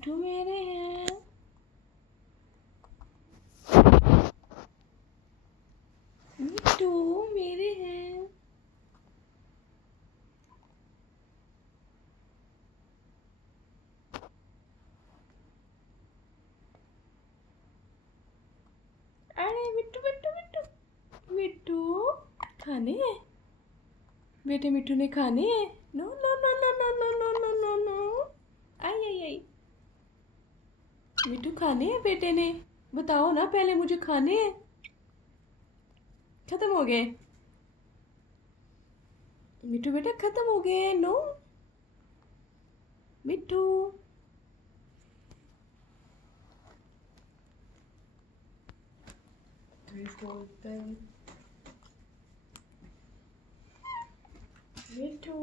मिट्ठू मेरे हैं। मिट्ठू मेरे हैं। अरे मिट्ठू मिट्ठू मिट्ठू मिट्ठू खाने हैं बेटे। मिट्ठू ने खाने हैं। No no no no no no no no no no. आई आई आई। मिट्ठू खाने हैं बेटे ने। बताओ ना पहले मुझे खाने हैं। खत्म हो गए मिट्ठू बेटा, खत्म हो गए। नो मिट्ठू। मिट्ठू